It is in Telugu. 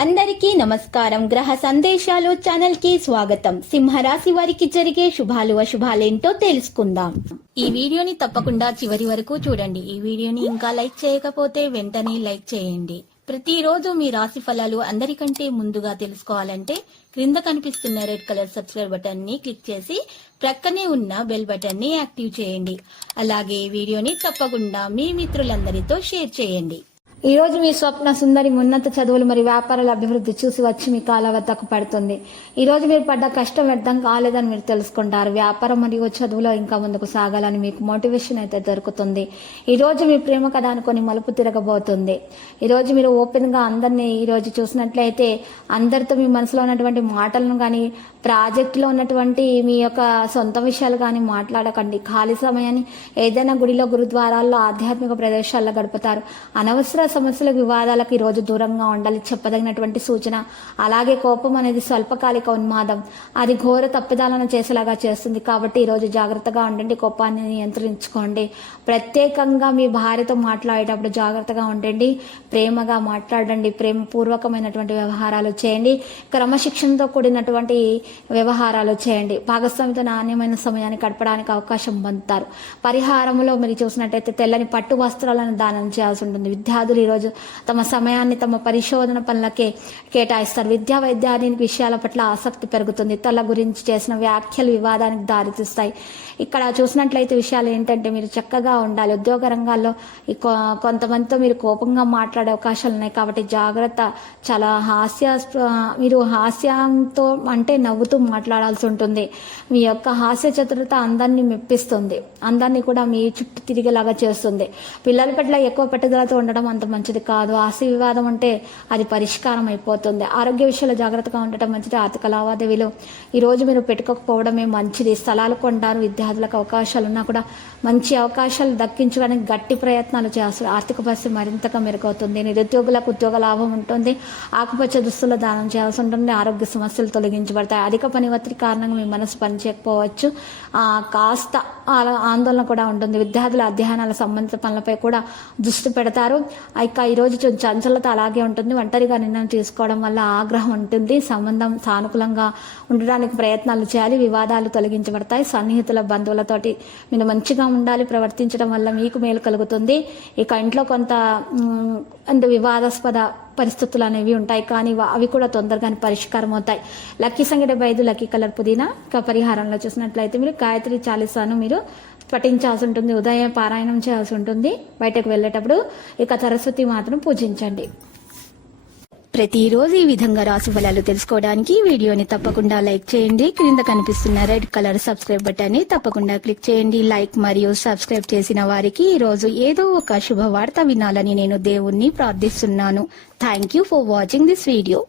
అందరికీ నమస్కారం. గ్రహ సందేశాలు ఛానల్ కి స్వాగతం. సింహరాశి వారికి జరిగే శుభాలు అశుభాలేంటో తెలుసుకుందాం. ఈ వీడియోని తప్పకుండా చివరి వరకు చూడండి. ఈ వీడియోని ఇంకా లైక్ చేయకపోతే వెంటనే లైక్ చేయండి. ప్రతిరోజు మీ రాశి ఫలాలు అందరికంటే ముందుగా తెలుసుకోవాలంటే క్రింద కనిపిస్తున్న రెడ్ కలర్ సబ్స్క్రైబ్ బటన్ ని క్లిక్ చేసి ప్రక్కనే ఉన్న బెల్ బటన్ ని యాక్టివ్ చేయండి. అలాగే వీడియోని తప్పకుండా మీ మిత్రులందరితో షేర్ చేయండి. ఈ రోజు మీ స్వప్న సుందరి ఉన్నత చదువులు మరియు వ్యాపారాల అభివృద్ధి చూసి వచ్చి మీ కాలవద్దకు పడుతుంది. ఈ రోజు మీరు పడ్డ కష్టం వ్యర్థం కాలేదని మీరు తెలుసుకుంటారు. వ్యాపారం మరియు చదువులో ఇంకా ముందుకు సాగాలని మీకు మోటివేషన్ అయితే దొరుకుతుంది. ఈ రోజు మీ ప్రేమ కథ అనుకొని మలుపు తిరగబోతుంది. ఈ రోజు మీరు ఓపెన్ గా అందరినీ ఈ రోజు చూసినట్లయితే అందరితో మీ మనసులో ఉన్నటువంటి మాటలను కానీ ప్రాజెక్టులో ఉన్నటువంటి మీ యొక్క సొంత విషయాలు కానీ మాట్లాడకండి. ఖాళీ సమయాన్ని ఏదైనా గుడిలో గురుద్వారాల్లో ఆధ్యాత్మిక ప్రదేశాల్లో గడుపుతారు. అనవసర సమస్యల వివాదాలకు ఈ రోజు దూరంగా ఉండాలి చెప్పదగినటువంటి సూచన. అలాగే కోపం అనేది స్వల్పకాలిక ఉన్మాదం, అది ఘోర తప్పిదాలను చేసేలాగా చేస్తుంది. కాబట్టి ఈ రోజు జాగ్రత్తగా ఉండండి, కోపాన్ని నియంత్రించుకోండి. ప్రత్యేకంగా మీ భార్యతో మాట్లాడేటప్పుడు జాగ్రత్తగా ఉండండి, ప్రేమగా మాట్లాడండి, ప్రేమపూర్వకమైనటువంటి వ్యవహారాలు చేయండి, క్రమశిక్షణతో కూడినటువంటి వ్యవహారాలు చేయండి. భాగస్వామితో నాణ్యమైన సమయాన్ని గడపడానికి అవకాశం పొందుతారు. పరిహారంలో మీరు చూసినట్టయితే తెల్లని పట్టు వస్త్రాలను దానం చేయాల్సి ఉంటుంది. విద్యార్థులు ఈరోజు తమ సమయాన్ని తమ పరిశోధన పనులకే కేటాయిస్తారు. విద్యా వైద్యాధీన విషయాల పట్ల ఆసక్తి పెరుగుతుంది. తల గురించి చేసిన వ్యాఖ్యలు వివాదానికి దారితీస్తాయి. ఇక్కడ చూసినట్లయితే విషయాలు ఏంటంటే మీరు చక్కగా ఉండాలి. ఉద్యోగ రంగాల్లో కొంతమందితో మీరు కోపంగా మాట్లాడే అవకాశాలు ఉన్నాయి. కాబట్టి జాగ్రత్త. చాలా మీరు హాస్యంతో అంటే నవ్వుతూ మాట్లాడాల్సి ఉంటుంది. మీ యొక్క హాస్య చతురత అందరినీ మెప్పిస్తుంది, అందరినీ కూడా మీ చుట్టూ తిరిగేలాగా చేస్తుంది. పిల్లల పట్ల ఎక్కువ పట్టుదలతో ఉండడం అంత మంచిది కాదు. ఆస్తి వివాదం అంటే అది పరిష్కారం అయిపోతుంది. ఆరోగ్య విషయాల్లో జాగ్రత్తగా ఉండటం మంచిది. ఆర్థిక లావాదేవీలు ఈ రోజు మీరు పెట్టుకోకపోవడమే మంచిది. స్థలాలు కొంటారు. విద్యార్థులకు అవకాశాలు ఉన్నా కూడా మంచి అవకాశాలు దక్కించుకోవడానికి గట్టి ప్రయత్నాలు చేస్తారు. ఆర్థిక పరిస్థితి మరింతగా మెరుగవుతుంది. నిరుద్యోగులకు ఉద్యోగ లాభం ఉంటుంది. ఆకుపచ్చ దుస్తులు దానం చేయాల్సి ఉంటుంది. ఆరోగ్య సమస్యలు తొలగించబడతాయి. అధిక పని ఒత్తిడి కారణంగా మీ మనసు పనిచేయకపోవచ్చు. కాస్త ఆందోళన కూడా ఉంటుంది. విద్యార్థుల అధ్యయనాల సంబంధిత పనులపై కూడా దృష్టి పెడతారు. ఇక ఈరోజు చంచలత అలాగే ఉంటుంది. ఒంటరిగా నిర్ణయం తీసుకోవడం వల్ల ఆగ్రహం ఉంటుంది. సంబంధం సానుకూలంగా ఉండడానికి ప్రయత్నాలు చేయాలి. వివాదాలు తొలగించబడతాయి. సన్నిహితుల బంధువులతోటి మీరు మంచిగా ఉండాలి. ప్రవర్తించడం వల్ల మీకు మేలు కలుగుతుంది. ఇక ఇంట్లో కొంత వివాదాస్పద పరిస్థితులు అనేవి ఉంటాయి, కానీ అవి కూడా తొందరగానే పరిష్కారం అవుతాయి. లక్కీ సంఖ్య 75, లక్కీ కలర్ పుదీనా. ఇక పరిహారంలో చూసినట్లయితే మీరు గాయత్రి చాలీసాను మీరు పఠించాల్సి ఉంటుంది. ఉదయం పారాయణం చేయాల్సి ఉంటుంది బయటకు వెళ్ళేటప్పుడు. ఇక సరస్వతి మాత్రం పూజించండి. ప్రతిరోజు ఈ విధంగా రాశి ఫలాలు తెలుసుకోవడానికి వీడియోని తప్పకుండా లైక్ చేయండి. క్రింద కనిపిస్తున్న రెడ్ కలర్ సబ్స్క్రైబ్ బటన్ ని తప్పకుండా క్లిక్ చేయండి. లైక్ మరియు సబ్స్క్రైబ్ చేసిన వారికి ఈ రోజు ఏదో ఒక శుభవార్త వినాలని నేను దేవుణ్ణి ప్రార్థిస్తున్నాను. Thank you for watching this video.